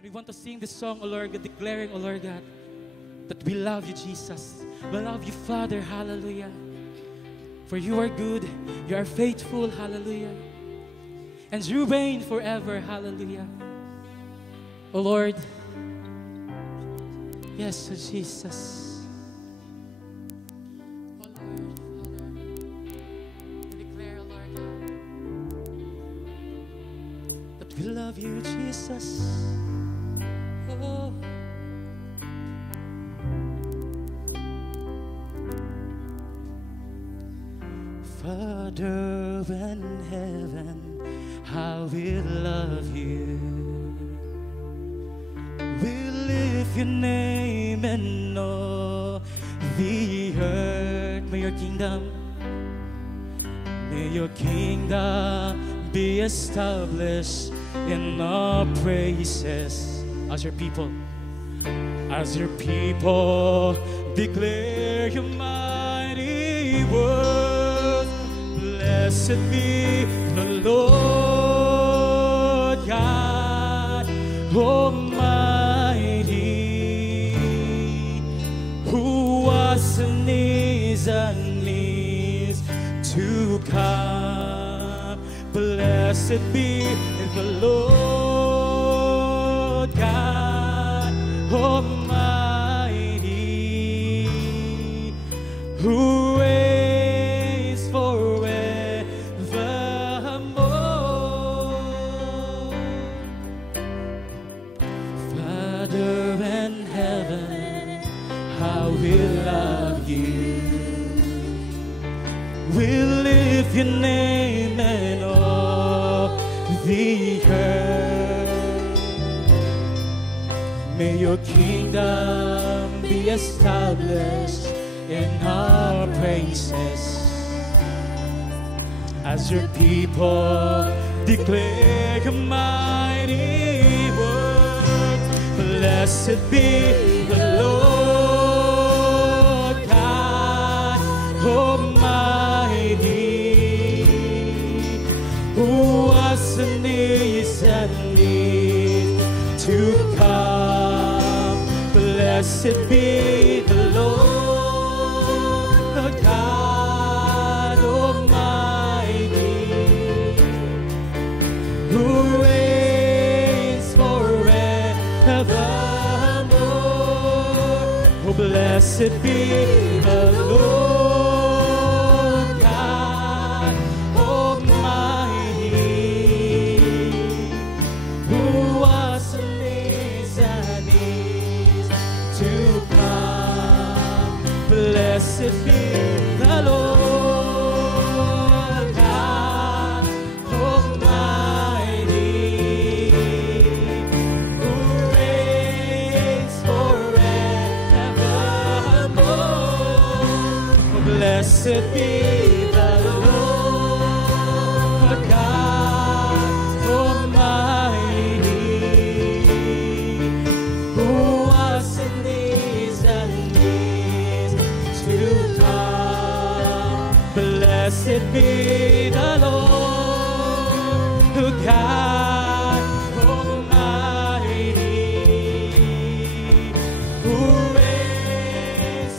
And we want to sing this song, O Lord God, declaring, O Lord God, that we love you, Jesus. We love you, Father. Hallelujah. For you are good, you are faithful. Hallelujah. And you reign forever. Hallelujah. O Lord, yes, O Jesus. O Lord, Father, we declare, O Lord God, that we love you, Jesus. Oh. Father in heaven, how we love you. We lift your name in all the earth. May your kingdom be established in our praises. As your people declare your mighty word. Blessed be the Lord God Almighty, who was and is to come. Blessed be the Lord God Almighty, who reigns forevermore. Father in heaven, how we love you. We lift your name and all the earth. May your kingdom be established in our praises. As your people declare your mighty word. Blessed be the Lord God Almighty, who was and is to come. Blessed be the Lord God Almighty, who reigns forevermore. Oh, blessed be the Lord God Almighty, who was and is to come. Blessed be the Lord God Almighty, who reigns forevermore. Blessed be the Lord God Almighty, who was and is to come. Blessed be the Lord God Almighty, who reigns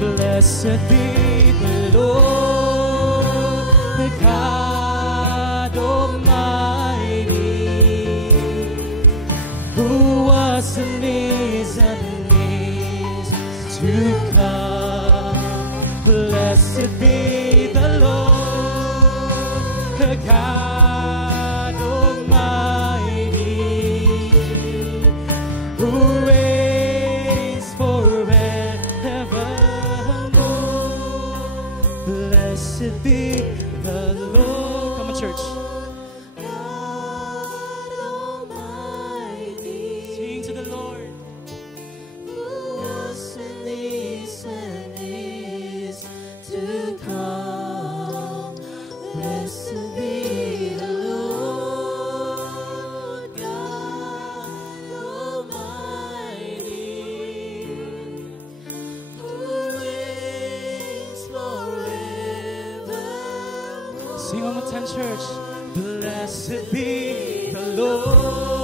Blessed be the Lord God Almighty, who was and is to come. Blessed be the Lord God Almighty, who reigns forever. Blessed be the Lord. Sing one more time, church. Blessed be the Lord.